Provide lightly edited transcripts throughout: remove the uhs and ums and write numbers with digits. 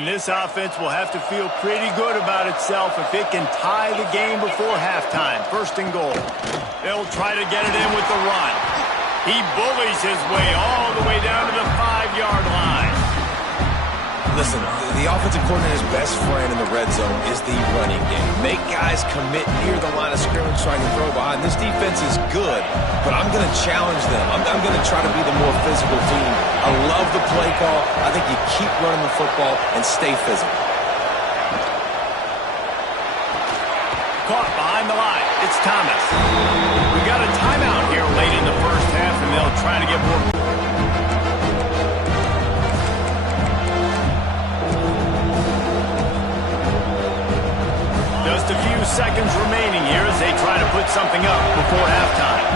And this offense will have to feel pretty good about itself if it can tie the game before halftime. First and goal. They'll try to get it in with the run. He bullies his way all the way down to the 5-yard line. Listen, the offensive coordinator's best friend in the red zone is the running game. Make guys commit near the line of scrimmage so I can throw behind. This defense is good, but I'm going to challenge them. I'm going to try to be the more physical team. I love the play call. I think you keep running the football and stay physical. Caught behind the line. It's Thomas. We got a timeout here late in the first half, and they'll try to get more. Just a few seconds remaining here as they try to put something up before halftime.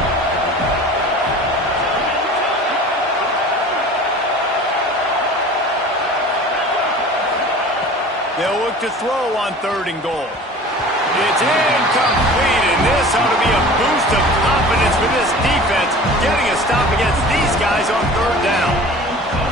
They'll look to throw on 3rd and goal. It's incomplete, and this ought to be a boost of confidence for this defense, getting a stop against these guys on 3rd down.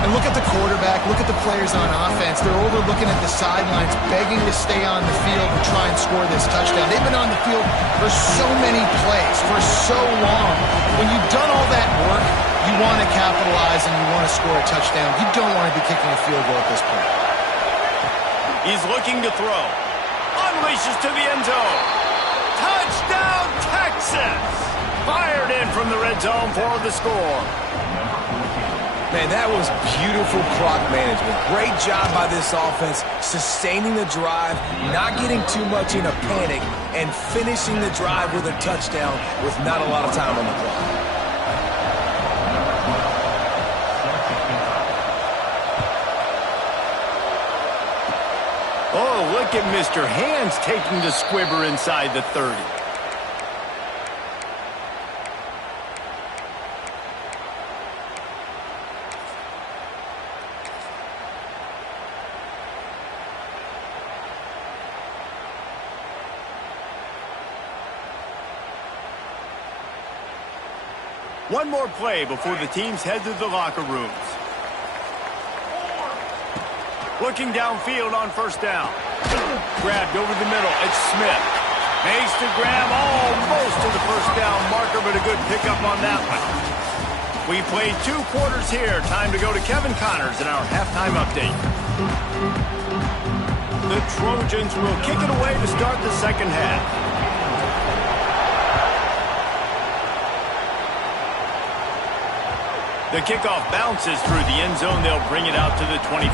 And look at the quarterback, look at the players on offense. They're overlooking at the sidelines, begging to stay on the field and try and score this touchdown. They've been on the field for so many plays, for so long. When you've done all that work, you want to capitalize and you want to score a touchdown. You don't want to be kicking a field goal at this point. He's looking to throw. Unleashes to the end zone. Touchdown, Texas! Fired in from the red zone for the score. Man, that was beautiful clock management. Great job by this offense, sustaining the drive, not getting too much in a panic, and finishing the drive with a touchdown with not a lot of time on the clock. Oh, look at Mr. Hands taking the squibber inside the 30. One more play before the teams head to the locker rooms. Looking downfield on 1st down. Grabbed over the middle. It's Smith. Makes the grab almost to the 1st down marker, but a good pickup on that one. We played 2 quarters here. Time to go to Kevin Connors in our halftime update. The Trojans will kick it away to start the second half. The kickoff bounces through the end zone. They'll bring it out to the 25.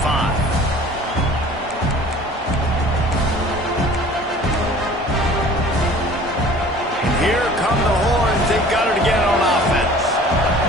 And here come the horns. They've got it again on offense.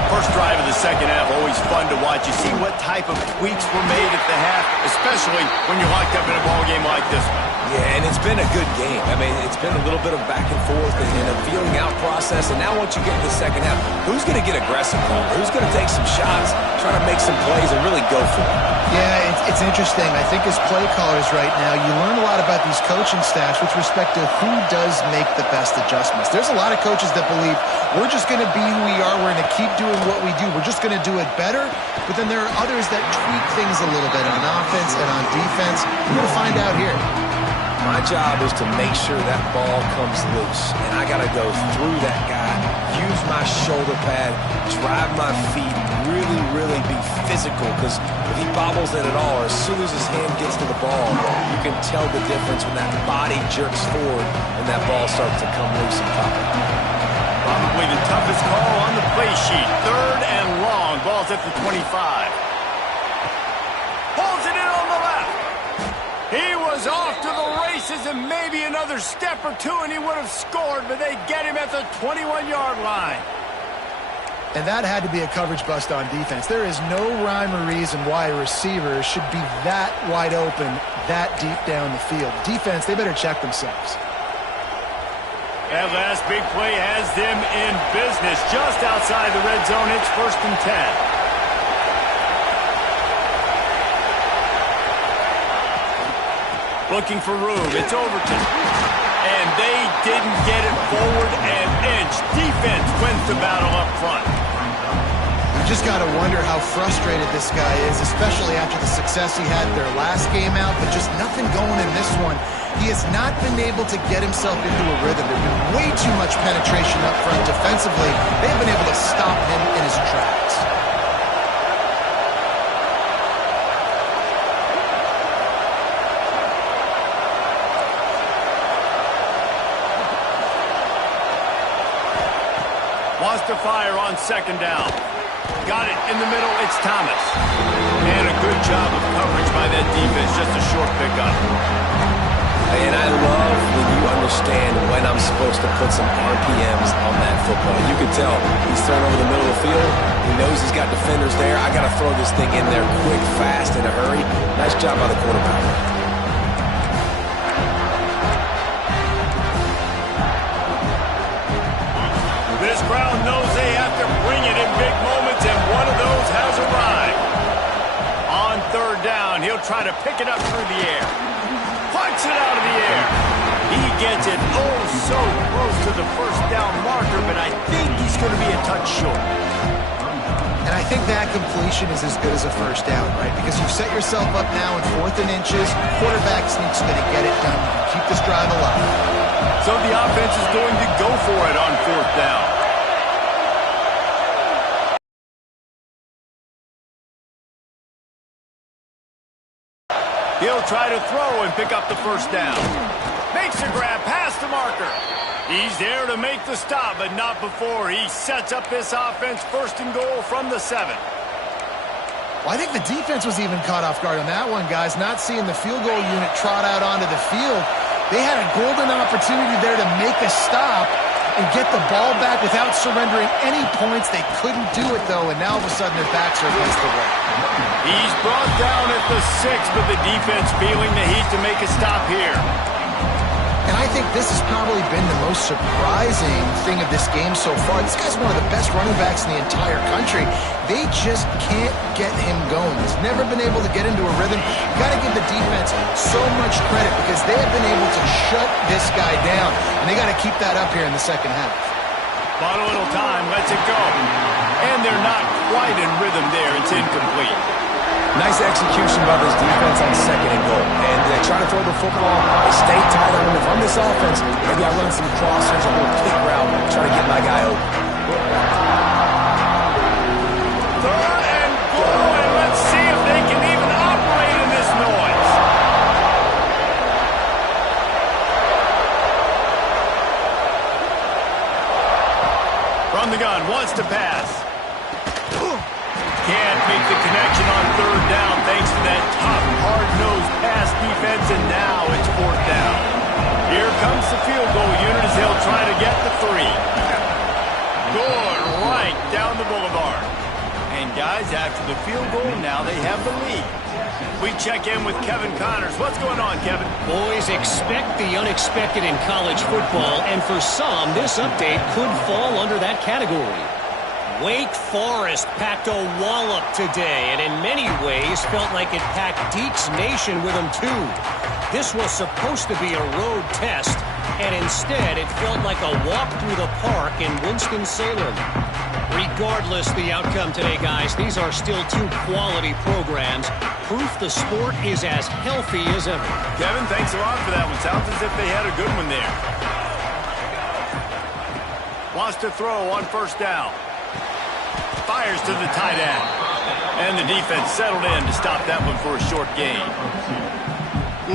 First drive of the second half, always fun to watch. You see what type of tweaks were made at the half, especially when you're locked up in a ball game like this one. Yeah, and it's been a good game. I mean, it's been a little bit of back and forth and a feeling out process. And now once you get to the second half, who's going to get aggressive? Who's going to take some shots, try to make some plays, and really go for it? Yeah, it's interesting. I think as play callers right now, you learn a lot about these coaching staffs with respect to who does make the best adjustments. There's a lot of coaches that believe we're just going to be who we are. We're going to keep doing what we do. We're just going to do it better. But then there are others that tweak things a little bit on offense and on defense. We're going to find out here. My job is to make sure that ball comes loose, and I got to go through that guy, use my shoulder pad, drive my feet, really be physical, because if he bobbles it at all, or as soon as his hand gets to the ball, you can tell the difference when that body jerks forward and that ball starts to come loose and pop out. Probably the toughest call on the play sheet. 3rd and long. Ball's at the 25. Holds it in on the left. He was off to the races and maybe another step or two and he would have scored, but they get him at the 21-yard line. And that had to be a coverage bust on defense. There is no rhyme or reason why a receiver should be that wide open, that deep down the field. Defense, they better check themselves. That last big play has them in business just outside the red zone. It's 1st and 10. Looking for room. It's Overton. And they didn't get it forward an inch. Defense wins the battle up front. You just got to wonder how frustrated this guy is, especially after the success he had their last game out, but just nothing going in this one. He has not been able to get himself into a rhythm. There's been way too much penetration up front defensively. They've been able to stop him in his tracks. Wants to fire on second down. Got it in the middle. It's Thomas. And a good job of coverage by that defense. Just a short pickup. And I love when you understand when I'm supposed to put some RPMs on that football. You can tell he's thrown over the middle of the field. He knows he's got defenders there. I got to throw this thing in there quick, fast, in a hurry. Nice job by the quarterback. This crowd knows they have to bring it in big moments, and one of those has arrived. On third down, he'll try to pick it up through the air. Punts it out of the air. He gets it oh so close to the first down marker, but I think he's going to be a touch short. And I think that completion is as good as a first down, right? Because you've set yourself up now in 4th and inches. Quarterback sneak's going to get it done. You can keep this drive alive. So the offense is going to go for it on 4th down. He'll try to throw and pick up the first down. Makes a grab past the marker. He's there to make the stop, but not before he sets up this offense 1st and goal from the 7. Well, I think the defense was even caught off guard on that one, guys. Not seeing the field goal unit trot out onto the field. They had a golden opportunity there to make a stop and get the ball back without surrendering any points. They couldn't do it, though, and now all of a sudden their backs are against the wall. He's brought down at the 6, but the defense feeling the heat to make a stop here. And I think this has probably been the most surprising thing of this game so far. This guy's one of the best running backs in the entire country. They just can't get him going. He's never been able to get into a rhythm. You got to give the defense so much credit because they have been able to shut this guy down. And they got to keep that up here in the second half. Bought a little time, lets it go. And they're not quite in rhythm there. It's incomplete. Nice execution by this defense on 2nd and goal. And they try to throw the football. They stay tight on him. If I'm this offense, maybe I run some crossers, a little kick route, try to get my guy open. 3rd and goal, and let's see if they can even operate in this noise. From the gun, wants to pass. Can't make the connection on 3rd down thanks to that tough, hard-nosed pass defense, and now it's 4th down. Here comes the field goal unit as they'll try to get the 3. Good right down the boulevard. And guys, after the field goal, now they have the lead. We check in with Kevin Connors. What's going on, Kevin? Boys, expect the unexpected in college football, and for some, this update could fall under that category. Wake Forest packed a wallop today, and in many ways felt like it packed Deeks Nation with them too. This was supposed to be a road test, and instead it felt like a walk through the park in Winston-Salem. Regardless the outcome today, guys, these are still 2 quality programs. Proof the sport is as healthy as ever. Kevin, thanks a lot for that one. Sounds as if they had a good one there. Wants to throw on 1st down. Fires to the tight end. And the defense settled in to stop that one for a short gain.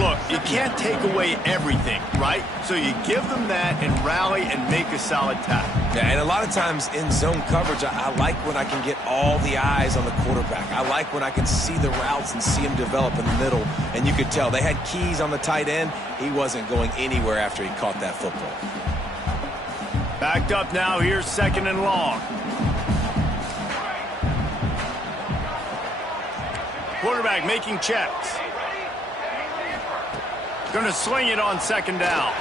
Look, you can't take away everything, right? So you give them that and rally and make a solid tackle. Yeah, and a lot of times in zone coverage, I like when I can get all the eyes on the quarterback. I like when I can see the routes and see him develop in the middle. And you could tell they had keys on the tight end. He wasn't going anywhere after he caught that football. Backed up now. Here's 2nd and long. Quarterback making checks. Going to sling it on 2nd down.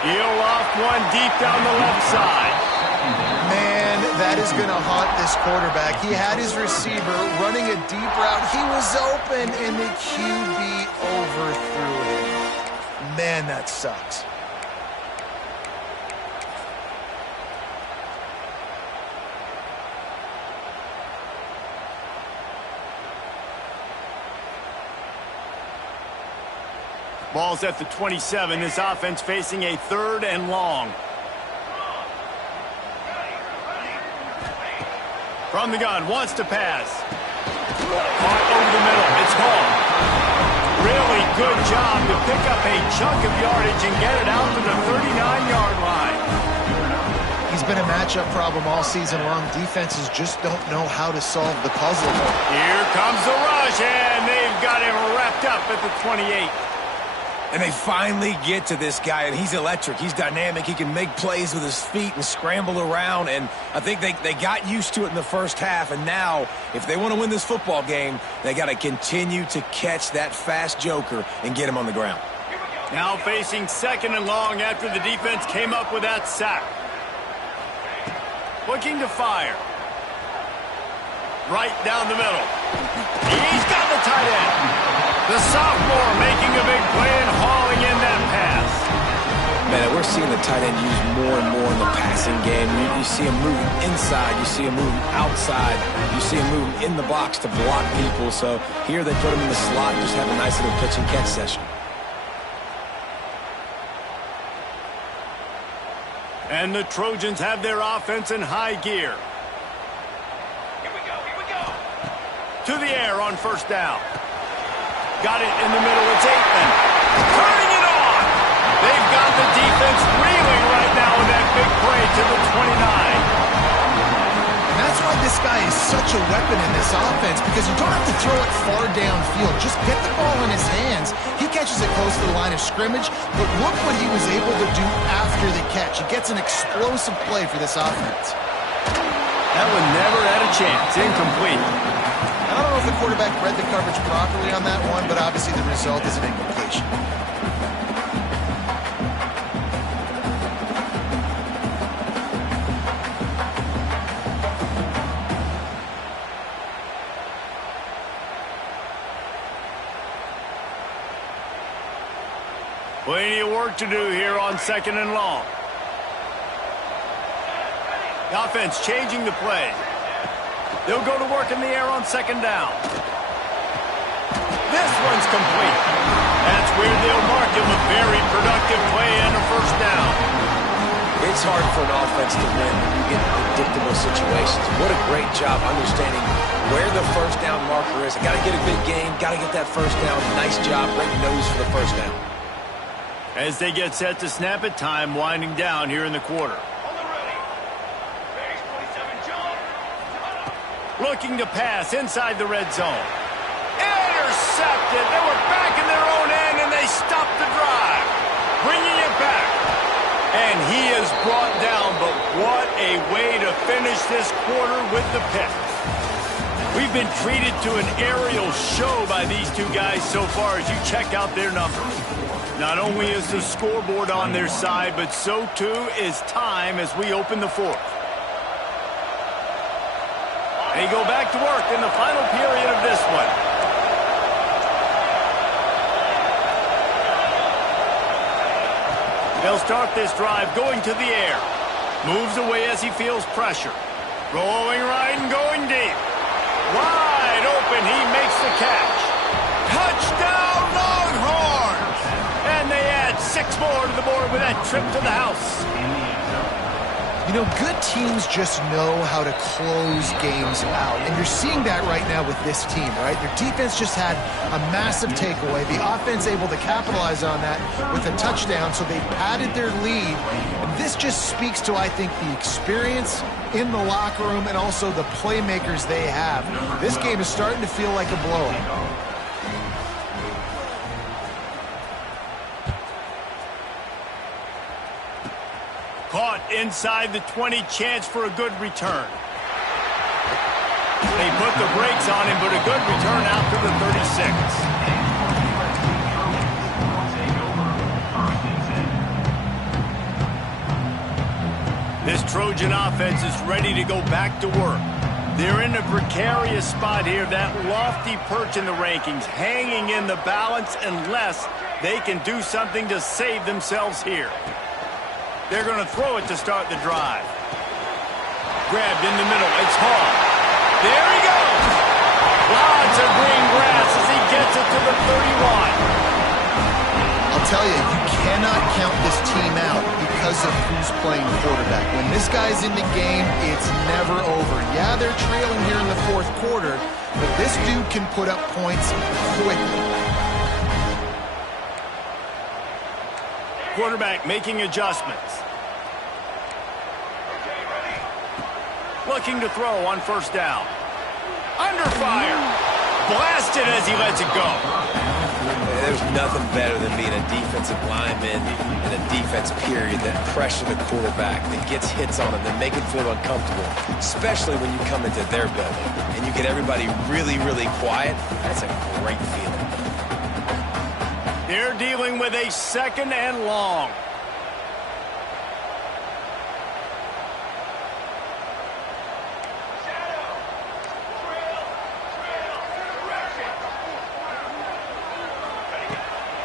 He'll loft one deep down the left side. Man, that is going to haunt this quarterback. He had his receiver running a deep route. He was open, and the QB overthrew him. Man, that sucks. Ball's at the 27. This offense facing a 3rd and long. From the gun, wants to pass. Caught over the middle. It's caught. Really good job to pick up a chunk of yardage and get it out to the 39-yard line. He's been a matchup problem all season long. Defenses just don't know how to solve the puzzle. Here comes the rush, and they've got him wrapped up at the 28. And they finally get to this guy, and he's electric. He's dynamic. He can make plays with his feet and scramble around, and I think they got used to it in the first half, and now, if they want to win this football game, they got to continue to catch that fast joker and get him on the ground. Now facing 2nd and long after the defense came up with that sack. Looking to fire. Right down the middle. He's got the tight end. The sophomore making a big play and hauling in that pass. Man, we're seeing the tight end used more and more in the passing game. You see him moving inside. You see him moving outside. You see him moving in the box to block people. So here they put him in the slot and just have a nice little pitch and catch session. And the Trojans have their offense in high gear. Here we go. To the air on 1st down. Got it in the middle. It's Aikman. Turning it on. They've got the defense reeling right now with that big play to the 29. And that's why this guy is such a weapon in this offense, because you don't have to throw it far downfield. Just get the ball in his hands. He catches it close to the line of scrimmage, but look what he was able to do after the catch. He gets an explosive play for this offense. That one never had a chance. Incomplete. I don't know if the quarterback read the coverage properly on that one, but obviously the result is an incompletion. Plenty of work to do here on 2nd and long. The offense changing the play. They'll go to work in the air on 2nd down. This one's complete. That's where they'll mark him a very productive play and a 1st down. It's hard for an offense to win when you get in predictable situations. What a great job understanding where the 1st down marker is. I got to get a big game, got to get that 1st down. Nice job, great nose for the 1st down. As they get set to snap it, time winding down here in the quarter. Looking to pass inside the red zone. Intercepted. They were back in their own end, and they stopped the drive. Bringing it back. And he is brought down, but what a way to finish this quarter with the pick. We've been treated to an aerial show by these two guys so far as you check out their numbers. Not only is the scoreboard on their side, but so too is time as we open the 4th. They go back to work in the final period of this one. They'll start this drive going to the air. Moves away as he feels pressure. Rolling right and going deep. Wide open, he makes the catch. Touchdown Longhorns! And they add 6 more to the board with that trip to the house. You know, good teams just know how to close games out. And you're seeing that right now with this team, right? Their defense just had a massive takeaway. The offense able to capitalize on that with a touchdown, so they padded their lead. And this just speaks to, I think, the experience in the locker room and also the playmakers they have. This game is starting to feel like a blowout. Caught inside the 20, chance for a good return. They put the brakes on him, but a good return out to the 36. This Trojan offense is ready to go back to work. They're in a precarious spot here, that lofty perch in the rankings, hanging in the balance unless they can do something to save themselves here. They're going to throw it to start the drive. Grabbed in the middle. It's Hall. There he goes. Lots of green grass as he gets it to the 31. tell you, you cannot count this team out because of who's playing quarterback. When this guy's in the game, it's never over. Yeah, they're trailing here in the fourth quarter, but this dude can put up points quickly. Quarterback making adjustments. Looking to throw on first down. Under fire. Blasted as he lets it go. There's nothing better than being a defensive lineman in a defense period that pressure the quarterback, that gets hits on him, that make him feel uncomfortable, especially when you come into their building and you get everybody really, really quiet. That's a great feeling. They're dealing with a second and long.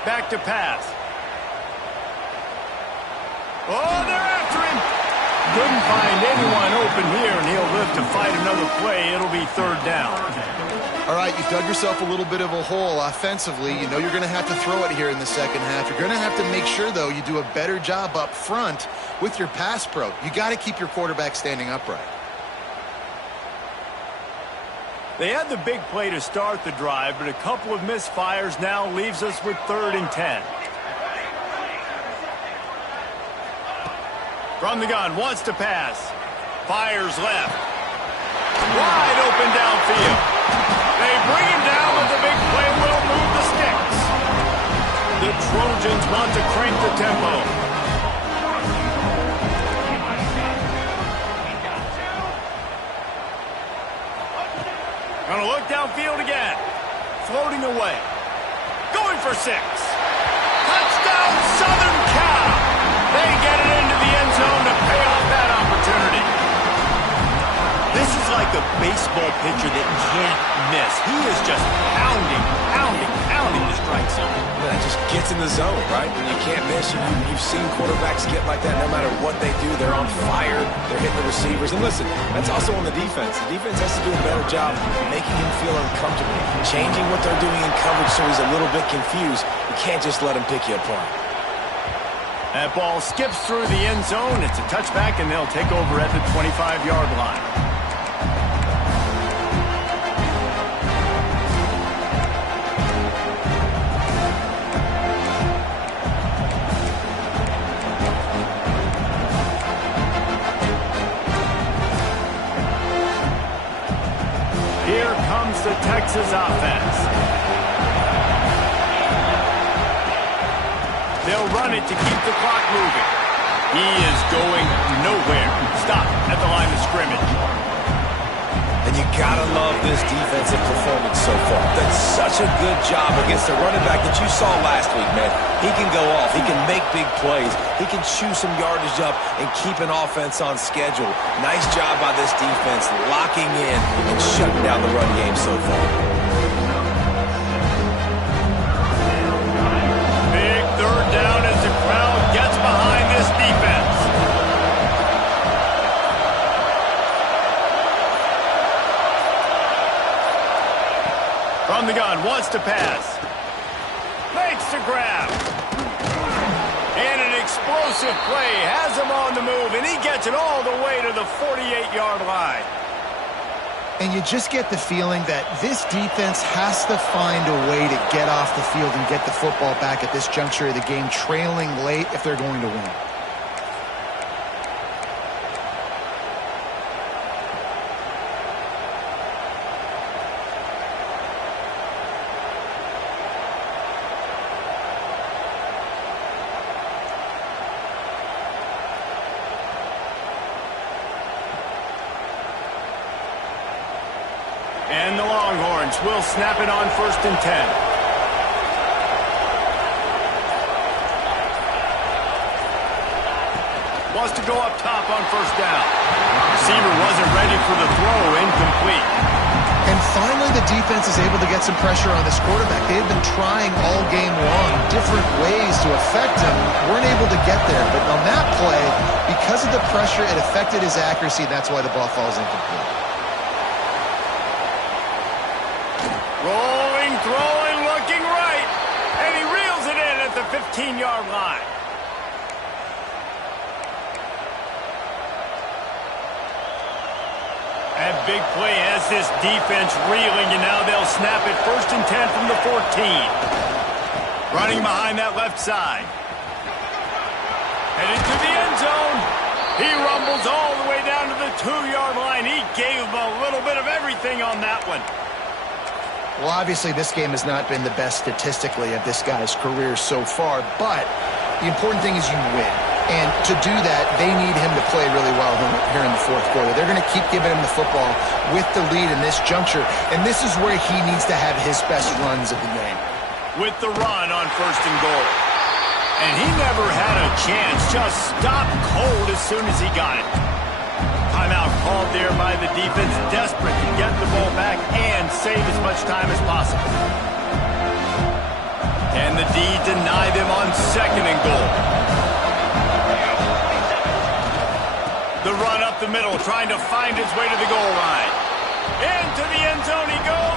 Back to pass. Oh, they're after him. Couldn't find anyone open here, and he'll live to fight another play. It'll be third down. All right, you've dug yourself a little bit of a hole offensively. You know you're going to have to throw it here in the second half. You're going to have to make sure, though, you do a better job up front with your pass pro. You got to keep your quarterback standing upright. They had the big play to start the drive, but a couple of misfires now leaves us with 3rd and 10. From the gun, wants to pass. Fires left. Wide open downfield. They bring him down, but the big play will move the sticks. The Trojans want to crank the tempo. Gonna look downfield again. Floating away. Going for 6. Touchdown, Southern Cal. They get it into the end zone to pay off that opportunity. This is like a baseball pitcher that can't miss. He is just pounding the strike zone. That just gets in the zone, right? When you can't miss, you've seen quarterbacks get like that no matter what they do. They're on fire. They're hitting the receivers. And listen, that's also on the defense. The defense has to do a better job making him feel uncomfortable, changing what they're doing in coverage so he's a little bit confused. You can't just let him pick you apart. That ball skips through the end zone. It's a touchback, and they'll take over at the 25-yard line. Here comes the Texas offense. They'll run it to keep the clock moving. He is going nowhere. Stop at the line of scrimmage. And you gotta love this defensive performance so far. That's such a good job against the running back that you saw last week, man. He can go off. He can make big plays. He can chew some yardage up and keep an offense on schedule. Nice job by this defense locking in and shutting down the run game so far. Big third down as the crowd gets behind this defense. From the gun, wants to pass. Makes the grab. And an explosive play has him on the move, and he gets it all the way to the 48-yard line. And you just get the feeling that this defense has to find a way to get off the field and get the football back at this juncture of the game, trailing late if they're going to win. And the Longhorns will snap it on 1st and 10. Wants to go up top on 1st down. Receiver wasn't ready for the throw, incomplete. And finally, the defense is able to get some pressure on this quarterback. They've been trying all game long different ways to affect him. Weren't able to get there. But on that play, because of the pressure, it affected his accuracy. That's why the ball falls incomplete. Rolling, throwing, looking right. And he reels it in at the 15. 15-yard line. And big play has this defense reeling, and now they'll snap it 1st and 10 from the 14. Running behind that left side. Headed to the end zone. He rumbles all the way down to the 2-yard line. He gave him a little bit of everything on that one. Well, obviously, this game has not been the best statistically of this guy's career so far, but the important thing is you win. And to do that, they need him to play really well here in the 4th quarter. They're going to keep giving him the football with the lead in this juncture, and this is where he needs to have his best runs of the game. With the run on 1st and goal. And he never had a chance. Just stopped cold as soon as he got it. Timeout called there by the defense, desperate to get the ball back and save as much time as possible. Can the D deny them on 2nd and goal? The run up the middle, trying to find his way to the goal line. Into the end zone he goes.